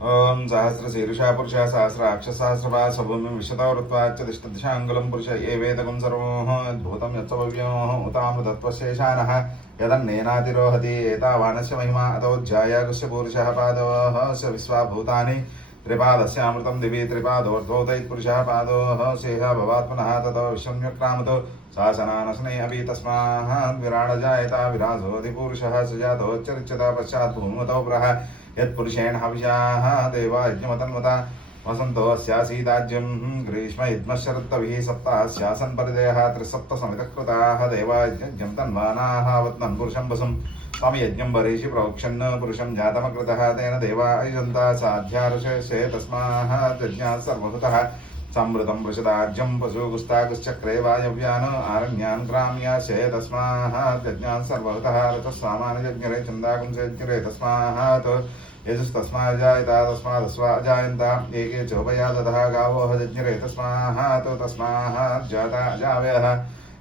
ओम सहस्रशीर्षा पुरुष सहस्राक्षसहस्रपा सभूमिं विशतवृत्वाच्चतिष्ठदिशाङ्गुलं पुरुष ये वेदकं सर्वोऽद्भुतं यत्सभव्योः उतामृतत्वशेषानः यदन्नेनातिरोहति एतावानस्य महिमा अतोऽध्यायस्य पुरुषः पादोऽस्य विश्वाभूतानि त्रिपादस्यामृतं दिवि त्रिपादोर्ध्वोदयत्पुरुषः पादोः सेह भवात्मनः ततो विश्वम्यक्रामतो शासनानशने अपि तस्मात् विराडजायता विराजोऽधिपुरुषः सुजातोच्चरिच्यता पश्चात् भूमतौ प्रः यत्पुरुषेण हविषाः देवा यज्ञमतन्वता वसन्तोऽस्यासीदाज्यं ग्रीष्म युग्मशरत्तभिः सप्तास्यासन् परिदयः त्रिसप्तसमितकृताः देवा यज्ञं तन्वानाः वत्नं पुरुषं वसुं समयज्ञं बरीषि प्रोक्षन् पुरुषं जातमकृतः तेन देवा यजन्ता साध्यार्षे तस्मात् यज्ञात् सर्वभूतः समृतं वृषदाज्यं पशुगुस्तागुश्चक्रे वायव्यान् आरण्यान् ग्राम्याशे तस्मात् यज्ञात् सर्वभूतः रतः सामान्यज्ञरे छन्दागुंसयज्ञरे तस्मात् यजुस्तस्माज्जायता तस्मादस्वाजायन्ता एके चोभया दतः गावो हजज्ञरे तस्मात् जाता जावयः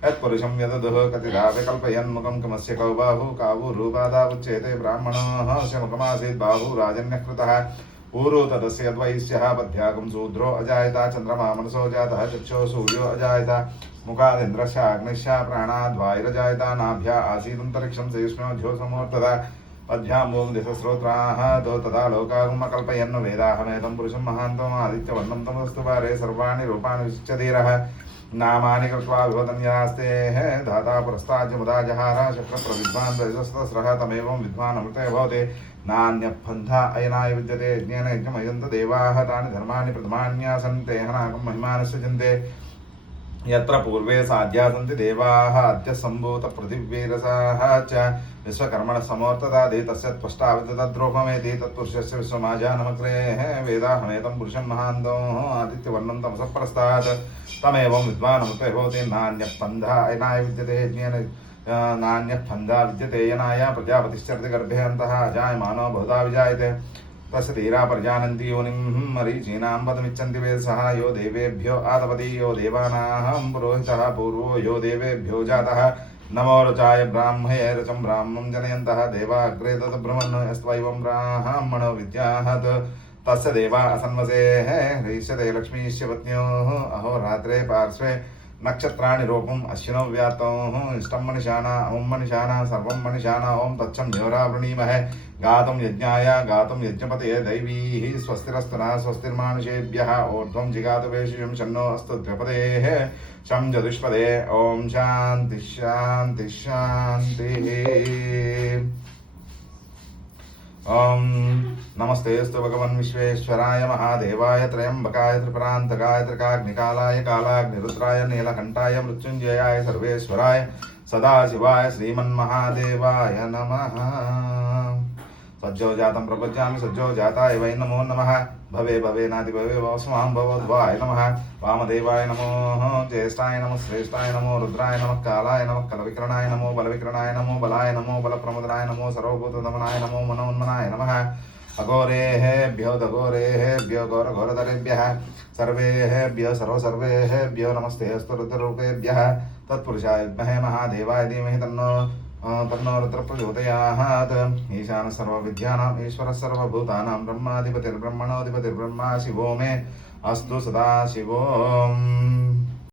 यत्पुरुषं यदुः कतिधा विकल्पयन्मुखं कमस्य कौ बाहु कावुरूपादावुच्येते ब्राह्मणोः स्य मुखमासीत् बाहुराजन्यकृतः पूर्व तदस्य यद्वैश्यः पद्यागं शूद्रो अजायता चन्द्रमा मनसो जातः चक्षो सूर्यो अजायता मुखादिन्द्रश्च अग्निश्च प्राणाद्वायुरजायता नाभ्या आसीदन्तरिक्षं सयुष्मोऽध्योसमोर्तदा पद्भ्यां दिशस्रोत्राः तो तथा लोकागम कल्पयन् वेदाहमेतं पुरुषं महान्तम् आदित्यवर्णं तमस्तु पारे सर्वाणि रूपाणि विशिच्य धीरः नामानि कृत्वा विभदन्यास्ते धाता पुरस्ताज्य मुदा जहार शक्रप्रविद्वान् रजस्तस्रः तमेवं विद्वान् अमृते भवते नान्यपन्था अयनाय विद्यते यज्ञेन यज्ञमयन्त देवाः तानि धर्माणि प्रथमान्यासन् ते हनाकं महिमानस्य जन्ते यत्र पूर्वे साध्या सन्ति देवाः अद्य सम्भूतपृथिवीरसाः च विश्वकर्मणः समोर्तदादि तस्य त्वष्टाविद्युतद्रोहमेति तत्पुरुषस्य विश्वमाजानमग्रे वेदाहमेतं पुरुषं महान्तम् आदित्यवर्णं तमसः परस्तात् तमेवं विद्वानमृते भवति नान्यपन्था अयनाय विद्यते यज्ञेन नान्यपन्था विद्यते यनाय प्रजापतिश्चरति गर्भे अन्तः अजायमानो बहुधा विजायते तस्य धीरा प्रजानन्ति योनिं मरीचीनां पदमिच्छन्ति वेदसः यो देवेभ्यो आतपति यो देवानां पुरोहितः पूर्वो यो देवेभ्यो जातः नमो रुचाय ब्राह्मणे रचं ब्राह्मं जनयन्तः देवा अग्रे तद्ब्रह्मन् यस्त्वैवं ब्राह्मणो विद्याहत् तस्य देवा असन्वसे हृष्यते लक्ष्मीश्च पत्न्योः अहोरात्रे पार्श्वे नक्षत्राणि रूपम् अश्विनौ व्यातौ इष्टं मनिषाणा ओं मनिषाणा सर्वं मनिषाणा ओं तच्छं न्योरा वृणीमहे गातुं यज्ञाय गातुं यज्ञपतये दैवीः स्वस्तिरस्तु नः स्वस्तिर्मानुषेभ्यः ऊर्ध्वं जिगातु वेशिषं शन्नो अस्तु द्विपदेः शं चतुष्पदे ओं शान्तिः शान्तिः शान्तिः। ओम नमस्तेस्तु भगवन् विश्वेश्वराय महादेवाय त्र्यंबकाय त्रिपुरान्तकाय त्रिकाग्निकालाय कालाग्निरुद्राय नीलकण्ठाय मृत्युञ्जयाय सर्वेश्वराय सदाशिवाय श्रीमन्महादेवाय नमः। सज्जो जातं प्रपज्यामि सज्जो जाताय वै नमो नमः। भवे भवे नाति भवे वस्मां भवद्वाय नमः। वामदेवाय नमो ज्येष्ठाय नमः श्रेष्ठाय नमो रुद्राय नमः कालाय नमः कलविक्रणाय नमो बलविक्रणाय नमो बलाय नमो बलप्रमदनाय नमो सर्वभूतदमनाय नमो मनोन्मनाय नमः। अघोरेभ्यो दघोरेभ्यो घोरघोरधरेभ्यः सर्वेभ्यो सर्वसर्वेभ्यो नमस्ते अस्तु रुद्ररूपेभ्यः तत्पुरुषाय विद्महे महादेवाय धीमहि तन्नो रुद्रः प्रचोदयात्। ईशानः सर्वविद्यानाम् ईश्वरः सर्वभूतानां ब्रह्माधिपतिर्ब्रह्मणोऽधिपतिर्ब्रह्मा शिवो मे अस्तु सदा शिवोम्।